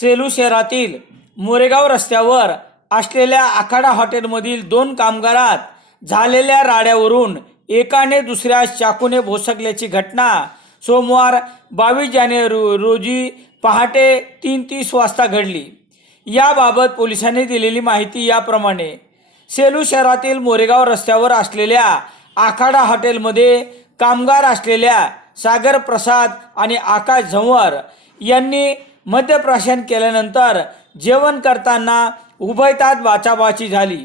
सेलू शहरातील मोरेगाव रस्त्यावर असलेल्या आखाडा हॉटेलमधील दोन कामगारात झालेल्या राड्यावरून एकाने दुसऱ्या चाकूने भोसकल्याची घटना. सोमवार बावीस जानेवारी रो- रोजी पहाटे तीन तीस वाजता घडली. याबाबत पोलिसांनी दिलेली माहिती याप्रमाणे सेलू शहरातील मोरेगाव रस्त्यावर असलेल्या आखाडा हॉटेलमध्ये कामगार असलेल्या सागर प्रसाद आणि आकाश झंवर यांनी मद्यप्राशन केल्यानंतर जेवण करताना उभयतात बाचाबाची झाली.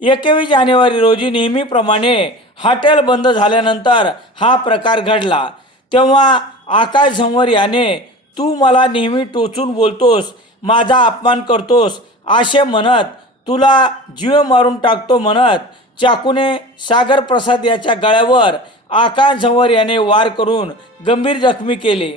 एकवीस जानेवारी रोजी नेहमीप्रमाणे हॉटेल बंद झाल्यानंतर हा प्रकार घडला. तेव्हा आकाश झंवर याने तू मला नेहमी टोचून बोलतोस माझा अपमान करतोस असे म्हणत तुला जीव मारून टाकतो म्हणत चाकूने सागर प्रसाद याच्या गळ्यावर आकाश झंवर याने वार करून गंभीर जखमी केले.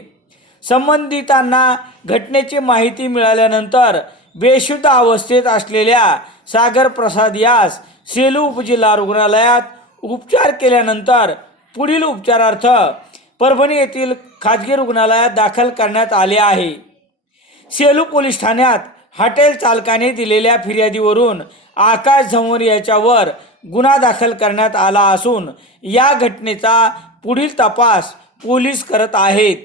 संबंधितांना घटनेची माहिती मिळाल्यानंतर बेशुद्ध अवस्थेत असलेल्या सागर प्रसाद यास सेलू उपजिल्हा रुग्णालयात उपचार केल्यानंतर पुढील उपचारार्थ परभणी येथील खाजगी रुग्णालयात दाखल करण्यात आले आहे. सेलू पोलीस ठाण्यात हॉटेल चालकाने दिलेल्या फिर्यादीवरून आकाश झंवर याच्यावर गुन्हा दाखल करण्यात आला असून या घटनेचा पुढील तपास पोलीस करत आहेत.